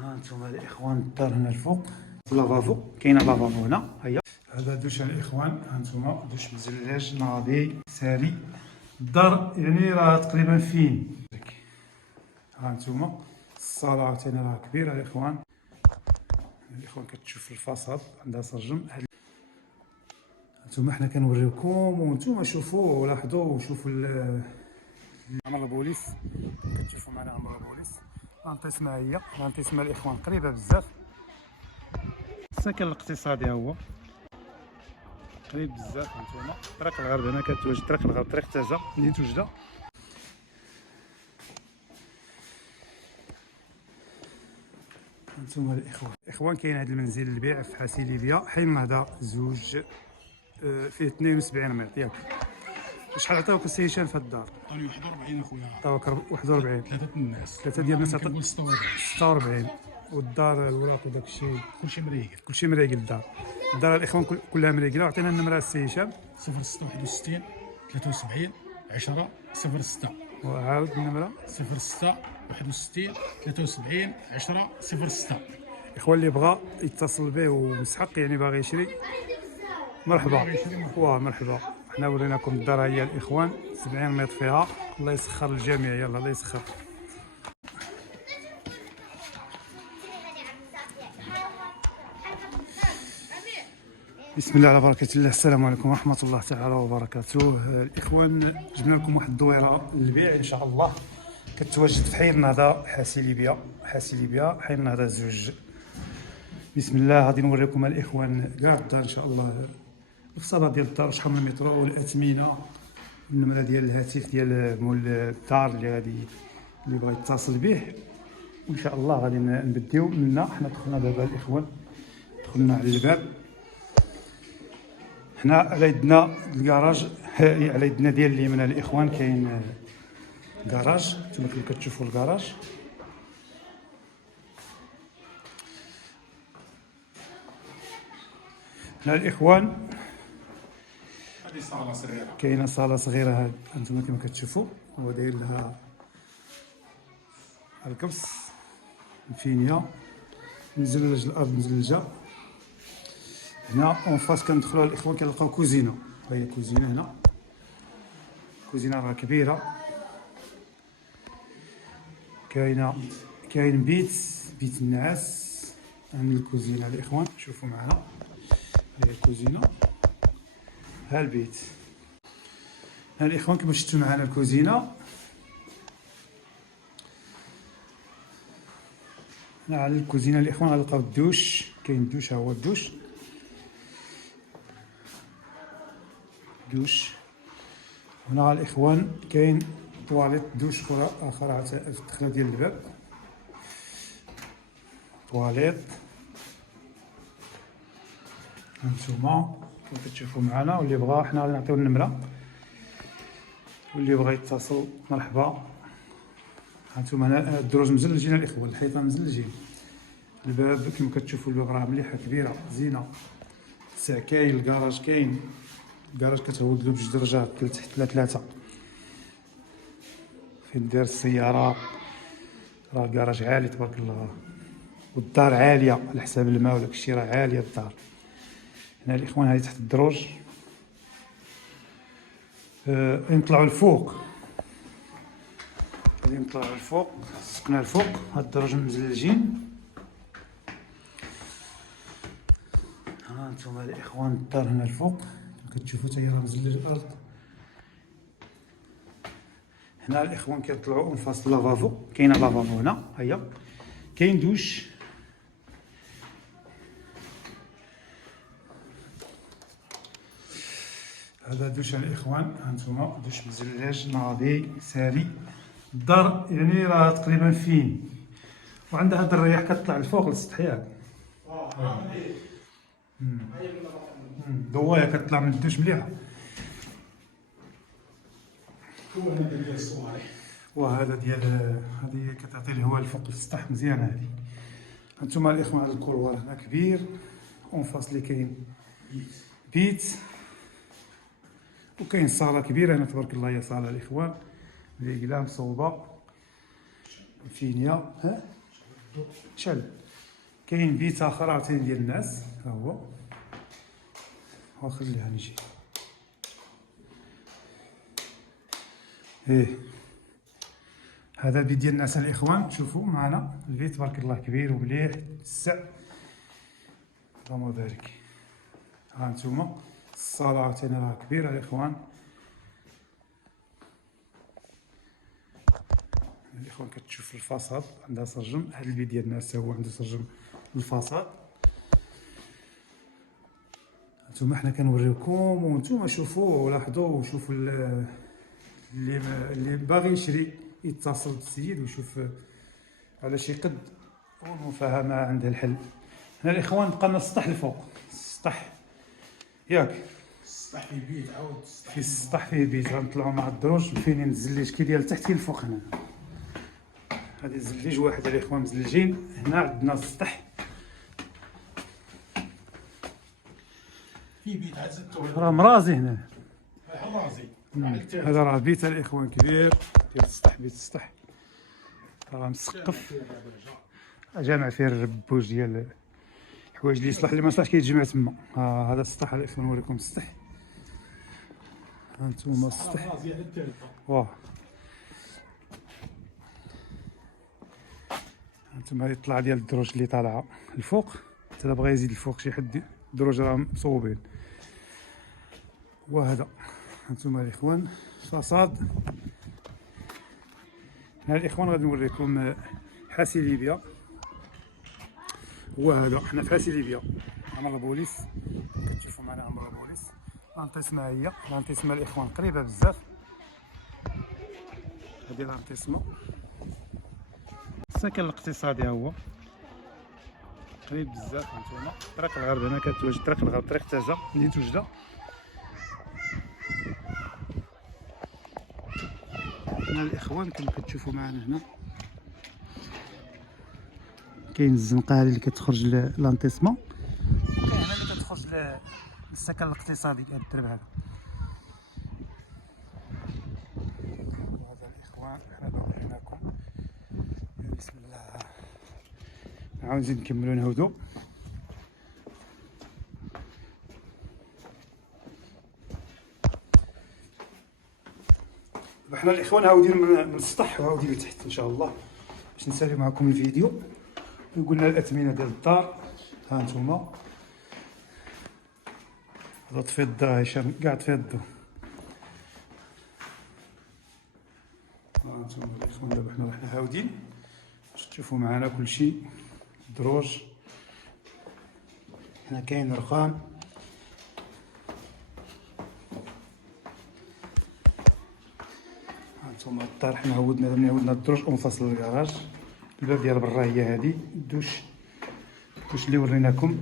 ها انتم الاخوان الدار هنا الفوق لافافو، كاينه لافافو هنا. هيا هذا دوش الاخوان، ها انتم دوش مزلاج ناضي ساري. الدار يعني راه تقريبا فين. ها انتم الصاله عاوتاني راه كبيره الاخوان. الاخوان كتشوف الفاصاد عندها سرجم. انتم حنا كنوريوكم وانتم شوفوا ولاحظوا وشوفوا عمر البوليس. كتشوفوا معنا عمر البوليس. لانطيسما هي لانطيسما الاخوان قريبه بزاف. السكن الاقتصادي ها هو قريب بزاف. هانتوما طريق الغرب هنا كتواجد طريق الغرب طريق تازه مدينة وجدة. هانتوما الاخوان كاين هذا المنزل للبيع في حاسي ليبيا حي النهضه زوج، فيه 72 متر ياك. شحال عطاوك السي هشام في هاد الدار؟ عطاوني 41 اخويا. عطاوك 41. ثلاثة الناس. ثلاثة ديال الناس كنقول 46. 46. والدار الوراق وداك الشيء كلشي مريقل. كلشي مريقل. الدار الاخوان كلها مريقله. عطينا النمره السي هشام. 0661 73 10 06. وعاود النمره 0661 73 10 06. الاخوان اللي بغى يتصل به ومسحق يعني باغي يشري مرحبا. مرحبا. حنا وريناكم الدار هي الاخوان 70 متر فيها. الله يسخر الجميع. يلا الله يسخر. بسم الله على بركة الله. السلام عليكم ورحمة الله تعالى وبركاته. الإخوان جبنا لكم واحد الدويرة للبيع إن شاء الله. كتواجد في حي النهضة حاسي ليبيا. حي النهضة زوج. بسم الله. غادي نوريكم الإخوان كاع الدار إن شاء الله. الفصالة ديال الدار شحال من المترو والأثمنة. النمرة ديال الهاتف ديال مول الدار اللي بغى يتصل به. وإن شاء الله غادي نبديو منا. حنا دخلنا دابا الإخوان، دخلنا على الباب. حنا على يدنا الكراج، على يدنا ديال اليمين الاخوان كاين كراج. نتوما كما كتشوفوا الكراج. هنا الاخوان هذه صالة صغيرة. كاينه صاله صغيره. هاد انتم كما كتشوفوا هو داير لها الكبس الفينيا مزلج الارض مزلجه. هنا اون فاس كندخلوا الاخوان كنلقاو كوزينه. هي كوزينه هنا. كوزينه راه كبيره. كاين بيت النعاس عند الكوزينه الاخوان. شوفوا معنا هي الكوزينه. ها البيت. ها الاخوان كما شفتوا معنا الكوزينه. هنا على الكوزينه الاخوان غنلقاو الدوش. كاين الدوش. ها هو الدوش. هنا الاخوان كاين طواليت دوش اخرى في الدخله ديال الباب. طواليت هانتوما كما كتشوفوا معنا. واللي بغا حنا غادي نعطيو النمره، واللي بغا يتصل مرحبا. هانتوما هنا الدروج مزلجين الاخوان، الحيطان مزلجين. الباب كما كتشوفوا الباب راه مليحه كبيره زينه. الساع كاين. الكراج كاين. الكراج كتهود له بجوج درجات تحت ثلاثه. فين داير السياره. راه الكراج عالي تبارك الله. والدار عاليه على حساب الماء وداك الشيء. راه عاليه الدار. هنا الاخوان هذه تحت الدروج. نطلعوا الفوق. غادي نطلعوا الفوق. سكنا الفوق. هاد الدروج مزلجين. ها انتم الاخوان الدار هنا الفوق كتشوفوا حتى هي راه مزلج الارض. هنا الاخوان كيطلعوا انفاس لافافو. كاينه لافافو هنا. هيا كاين دوش. هذا دوش الاخوان. هانتوما دوش مزلاج ناضي ساري. الدار يعني راه تقريبا فين. وعندها هاد الرياح كتطلع للفوق للسطح ياك. ضوايه كتطلع من الدوش مليحه. هو هنا ديال الصواري. وهذا ديال هذه كتعطي الهواء الفوق للسطح مزيانه هذه. هانتوما الاخوان هذا الكولوار هنا كبير. اون فاس اللي كاين بيت. وكاين صاله كبيره هنا تبارك الله. هي صاله الاخوان اللي قلام صوبه فينيا. ها شل. كاين بيت اخر عاوتاني ديال الناس، ها هو، وخليها نجي. هذا البيت ديال الناس الاخوان، شوفوا معنا البيت تبارك الله كبير ومليح وسع، اللهم بارك. ها انتم الصاله عاوتاني راه كبيره الاخوان. الاخوان كتشوف الفاصاد عندها سرجم، هذا البيت ديال الناس هو عنده سرجم الفاصاد. انتم حنا كنوريوكم وانتم شوفوا ولاحظوا وشوفوا اللي باغي يشري يتصل بالسيد ويشوف على شي قد، والمفاهمه عندها الحل. هنا الاخوان بقى لنا السطح الفوق، السطح ياك السطح في بيت عاود في السطح فيه بيت. غنطلعوا مع الدروج فين الزليج كي ديال تحت كاين الفوق. هنا هذه الزليج واحد الاخوان مزلجين. هنا عندنا السطح في بيت عاد زدتو راه مرازي. هنا رازي هذا راه بيت الاخوان كبير ديال السطح، بيت السطح راه مسقف، جامع فيه الربوج ديال الحوايج اللي يصلح اللي ما يصلحش كيتجمع تما. هذا السطح الاخوان نوريكم السطح. ها انتم السطح، رازي على الثالثه. واه انتم هذه الطلعه ديال الدروج اللي طالعه الفوق، حتى الا بغى يزيد الفوق شي حد الدروج راه مصوبين. وهذا انتم الاخوان فصاد. هنا الاخوان غادي نوريكم حاسي ليبيا. وهذا حنا في حاسي ليبيا، عمر البوليس كتشوفوا معنا عمر البوليس. لانتيسما هي لانتيسما الاخوان قريبه بزاف. هذه لانتيسما السكن الاقتصادي، ها هو قريب بزاف. هانتوما طريق الغرب، هنا كتواجد طريق الغرب، طريق تازه مدينة وجدة. هنا الاخوان كما كتشوفوا معنا هنا كاين الزنقه اللي كتخرج للانتيسما، وكاين هنا اللي كتخرج للسكن الاقتصادي هذا الدرب هذا. هذا الاخوان حنا وريناكم. بسم الله نعاود نزيد نكملو نهودو. حنا الاخوان عاودين من السطح وعاودين لتحت ان شاء الله باش نسالي معكم الفيديو. وقلنا الاثمنه ديال الدار، ها انتم هذا طفي الضو، هشام قاعد في الضو. ها انتم الاخوان دابا حنا رحنا عاودين باش تشوفوا معنا كلشي. دروج هنا كاين رخام، هانتوما الدار حنا عودنا الدروج منفصل للكراج. الباب ديال برا هي هادي الدوش اللي وريناكم.